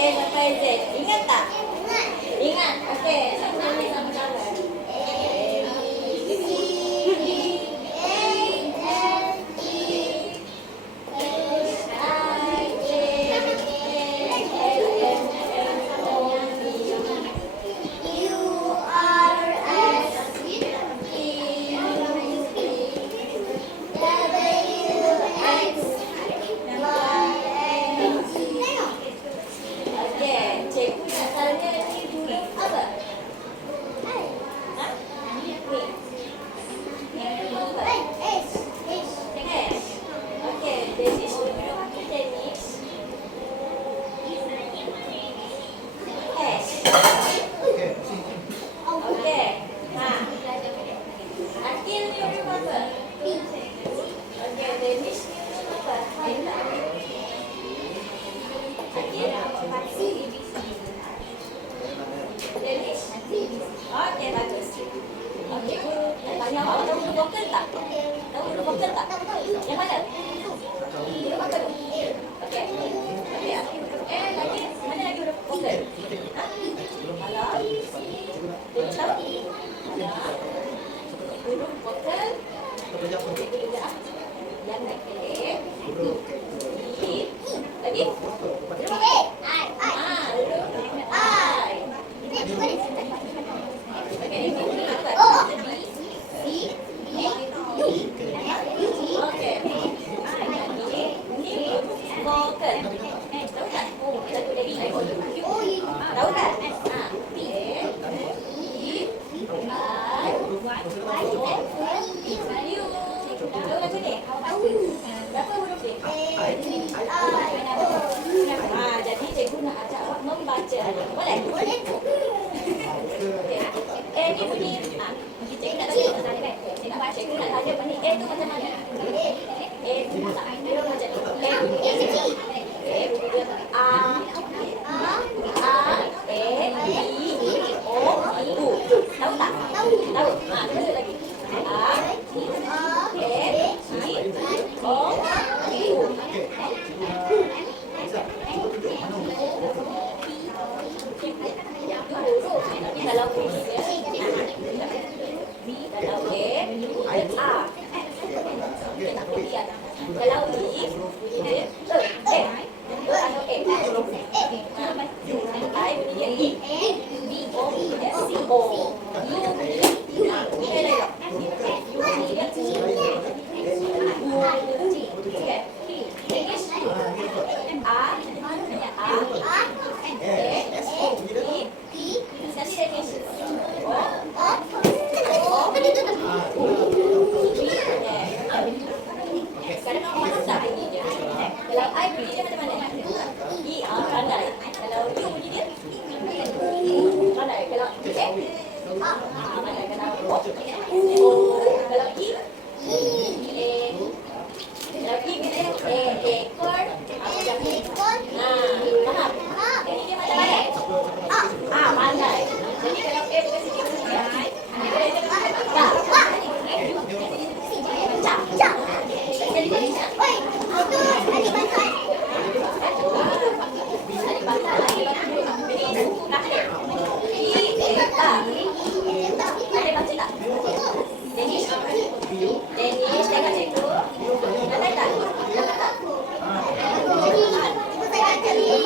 A sampai Z. Ingat tak? Ingat. Okey, sama-sama. Okey, bagus. Okey, guru tanya awak tahu huruf vokal tak? Tahu huruf vokal tak? Yang mana? Huruf apa tu? Okey. Okey, lagi mana lagi huruf vokal? Ha? Alah. Dia tahu? Alah. Huruf vokal. Yang lagi. I. Lagi? Huruf I. Tahu tak? Berapa huruf dia? Jadi cikgu nak ajak awak membaca. Boleh? Boleh. Ni bunyi. Cikgu nak tanya macam mana kan? Cikgu nak tanya bunyi A tu macam mana? A tu macam ni. A kecil. A, E, I, O, U. Tahu tak? Tahu. Terus lagi. A, E, I, O, U. Kalau bunyi dia, kalau A, A. Kalau I, bunyi dia E. Atau E. I bunyi dia I. B, O, S, C, O. U bunyi dia I. U bunyi dia C. U. Okay. English. A. E. I. Nanti dia English. Sekarang awak faham tak bunyi dia? Kalau I bunyi dia macam mana? I, pandai. Kalau U bunyi dia? Pandai. Kalau E? Pandai. Kalau O? Kalau I? E. Kalau I kita ekor. Faham? Jadi dia macam mana? Pandai. Jadi kalau E bukan sikit bunyi I, dia tak. Cak. Jadi macam oi, tu adik bantai. Adik bantai. Jadi dah ada. Ada baca tak? Danish tengok cikgu. Pandai tak? Dapat tak? Cikgu saya ajar ni.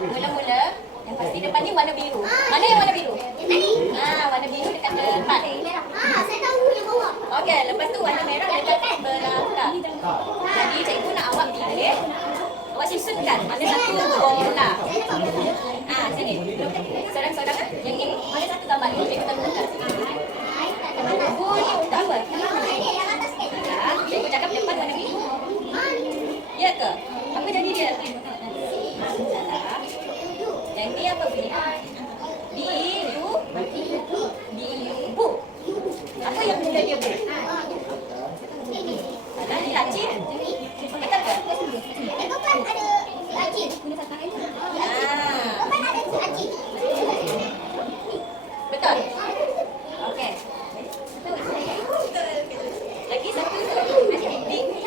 Mula-mula yang pasti depan ni warna biru. Mana yang warna biru? Warna biru dekat depan. Saya tahu yang bawah. Okey, lepas tu warna merah dekat belakang. Jadi cikgu nak awak pilih. Awak susunkan mana satu bola. Sini. Sorang-sorang yang ini mana satu gambar ni cikgu tentukan. Oh, ni untuk apa? Cikgu cakap depan warna biru. Ya ke? Apa jadi dia? Salah. Yang ni apa bunyi? Biru. Biru. Apa yang mula dia bu? Salah, ni laci. Betul ke? Depan ada laci. Depan ada laci. Betul? Okey. Lagi satu.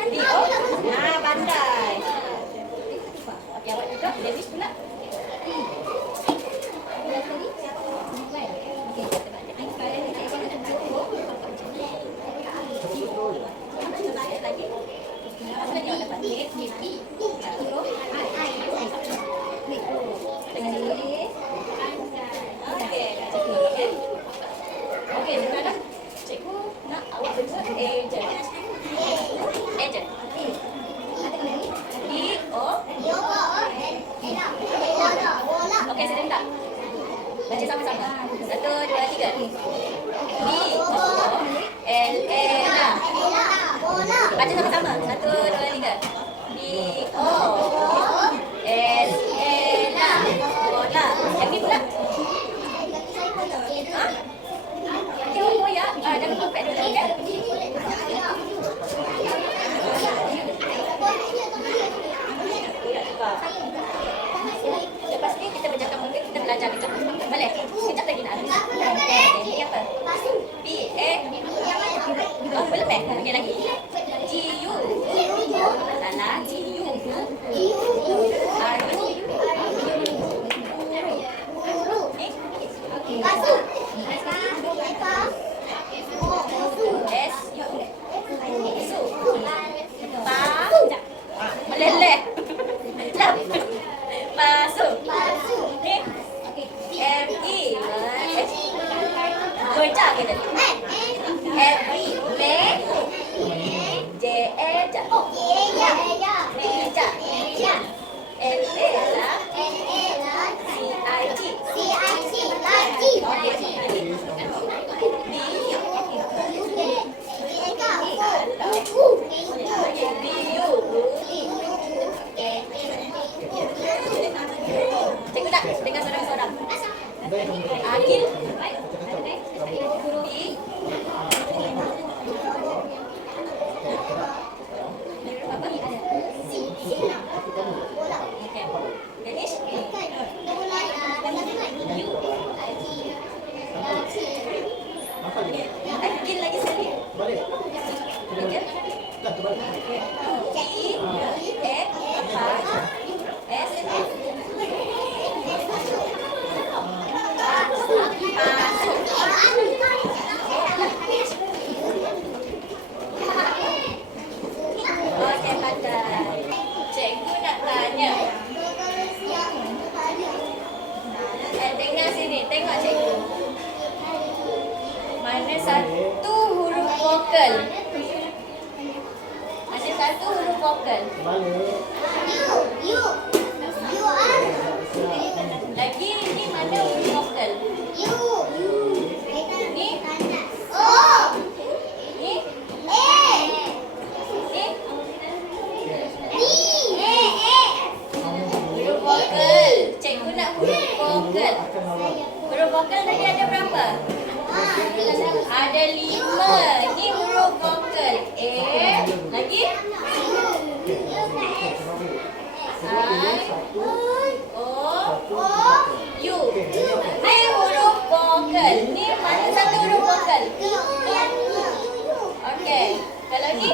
Bio. Pandai. Okey, awak juga. Davis pula. Okey, sekarang cikgu nak awak bentuk agent. Agent. D-O. Okey, sebentar. Baca sama-sama. 1, 2, 3. D-O. L-A-L-A. Baca sama-sama. 1, 2, 3. D-O. L-A-L-A. Bola. Yang ni pula. Oh ya, jangan lupa dulu kan. Lepas ni kita bercakap mungkin kita belajar dekat. Boleh? Sekejap lagi nak habis. Ini apa? B A. Oh, belum eh? Okey lagi. G U. Salah. G U. R U. Meleleh. Masuk. Ni. M-E. Bercak ke tadi? M-E. Me. J-E-J. Meja. L-A lah. C-I-G. Cikgu tak dengar sorang-sorang. Akil. B. Apa? Okey. Danish. Akil lagi sekali. Okey. Okey, pandai. Cikgu nak tanya. Dengar sini, tengok cikgu. Mana satu huruf vokal? Mana satu huruf vokal? Lagi ni mana huruf vokal? Ni? Ni? Huruf vokal. Cikgu nak huruf vokal. Huruf vokal tadi ada berapa? Ada 5. Ni huruf vokal. A. Lagi? I. O. U. Ni huruf vokal. Ni mana satu huruf vokal? Okey. Kalau ni?